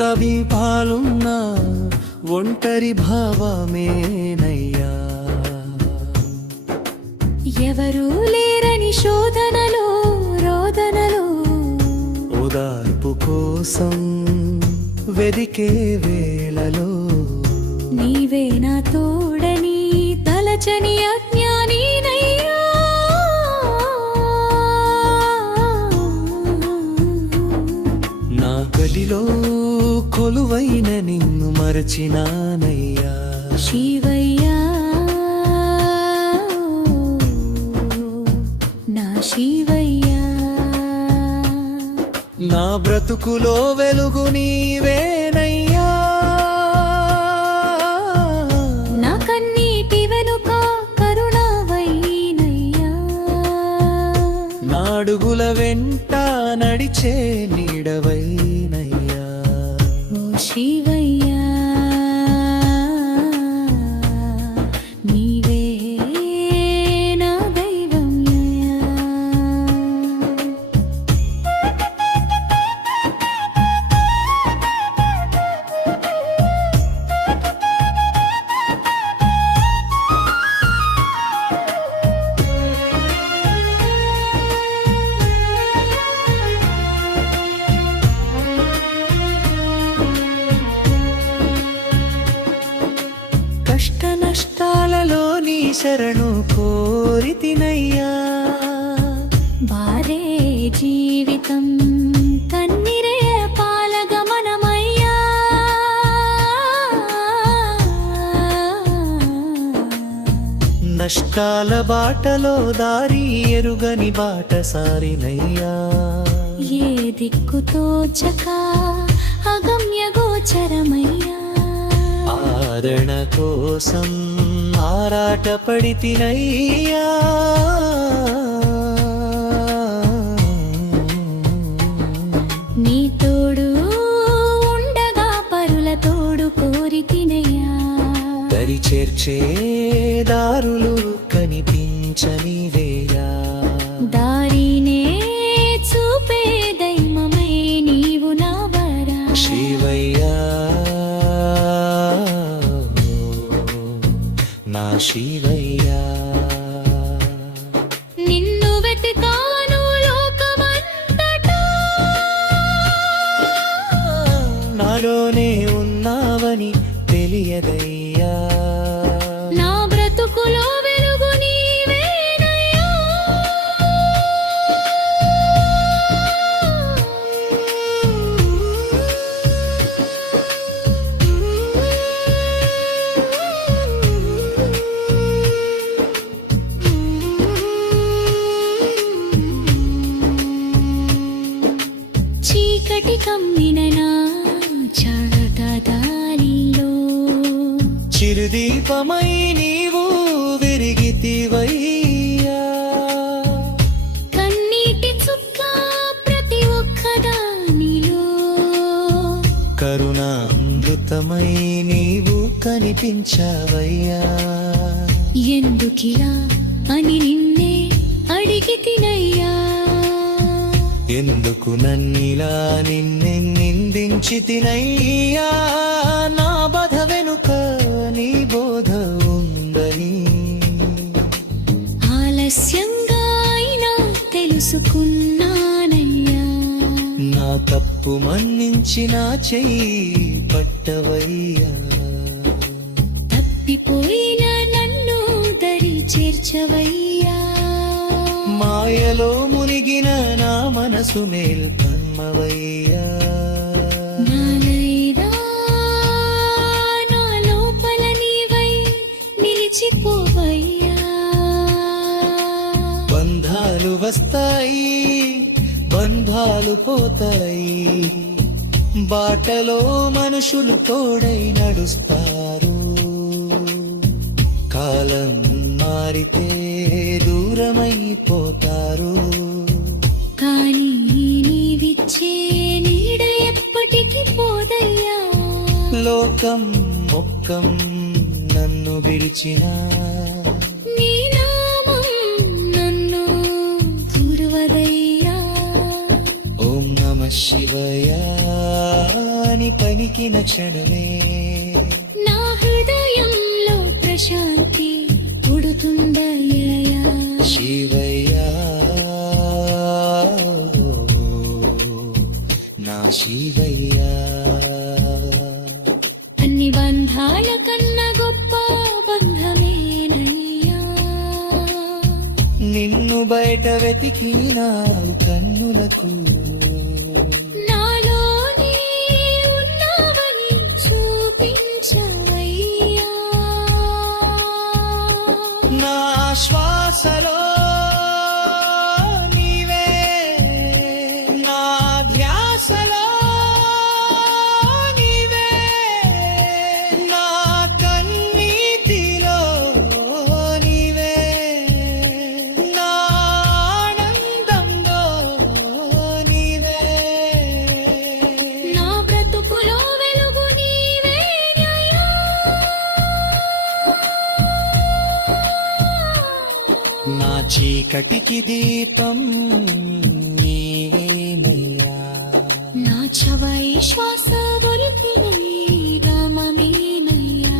తవిపాలున్నా ఒంటరి భావమేనయ్యా. ఎవరూ లేరని శోధనలో రోదనలో ఓదార్పు కోసం వెదికే వేళలో నీవే నా తోడని తలచని అజ్ఞానినయ్యా. నా గదిలో కొలువైన నిన్ను మరచినానయ్యా. శివయ్యా నా శివయ్యా, నా బ్రతుకులో వెలుగు నీవేనయ్యా. నా కన్నీటి వెనుక కరుణావైనయ్యా. నా అడుగుల వెంట నడిచే నీడవైనయ్యా. ఓ శివయ్యా నీవే నా దైవమయ్యా. కష్ట నష్టాలలో నీ శరణు కోరితినయ్యా. బారే జీవితం కన్నిరే పాలగమనమయ్యా. నష్టాల బాటలో దారి ఎరుగని బాట సారినయ్యా. ఏ దిక్కుతో చక అగమ్య గోచరమయ్యా. ఆదరణ కోసం ఆరాట పడితినయ్యా. నీ తోడు ఉండగా పరుల తోడు కోరితినయ్యా. దరి చేర్చే దారులు కనిపించని వేళ దారినే చూపే దైవమై నీవు నా వరా. శివయ్యా నా శివయ్యా. నిన్ను వెతికాను లోకమంతటా. నాలోనే ఉన్నావని తెలియదయ్యా. నా బ్రతుకులో వెలుగు నీవేనయ్యా. చీకటి కమ్మిన నా చడట దారిలో చిరుదీపమై నీవు విరిగితివయ్యా. కన్నీటి చుక్క ప్రతి ఒక్కదానిలో కరుణామృతమై నీవు కనిపించావయ్యా. ఎందుకిలా అని నిన్నే అడిగి తినయ్యా. ఎందుకు నన్నిలా నిన్నే నిందించి తినయ్యా. నా బాధ వెనుక నీ బోధ ఉందని ఆలస్యంగా అయినా తెలుసుకున్నానయ్యా. నా తప్పు మన్నించి నా చెయ్యి పట్టవయ్యా. తప్పిపోయిన నన్ను దరి చేర్చవయ్యా. మాయలో మునిగిన నా మనసు మేల్కమ్మవయ్యా. నానైనా నా లోపల నీవై నిలిచిపోవయ్యా. బంధాలు వస్తాయి బంధాలు పోతాయి. బాటలో మనుషులు తోడై నడుస్తారు. కాలం మారితే దూరమైపోతారు. కానీ నీవిచ్చే నీడ ఎప్పటికీ పోదయ్యా. లోకం మొక్కం నన్ను విడిచిన నీ నామం నన్ను గురువదయ్యా. ఓం నమః శివాయ. అని పలికిన క్షణమే నా హృదయంలో ప్రశాంతి పుడుతుందయ్యా. శివయ్యా నా శివయ్యా. అన్ని బంధాల కన్నా గొప్ప బంధమేనయ్యా. నిన్ను బయట వెతికినావు కన్నులకు నాలోనే ఉన్నావని చూపించవయ్యా. నా శ్వాసలో నీవే నా ధ్యాసలో నీవే నా కన్నీటిలో నీవే నా ఆనందంలో నీవే నా బ్రతుకులో వెలుగు నీవేనయ్యా. నా చీకటికి దీపం నీవేనయ్యా. నా చవై శ్వాస ఒలిపినై రామమేనయ్యా.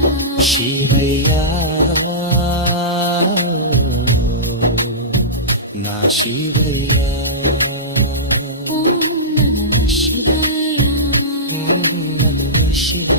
శివయ్యా నా శివయ్యా. ఓం నమః శివాయ. నమః శివాయ.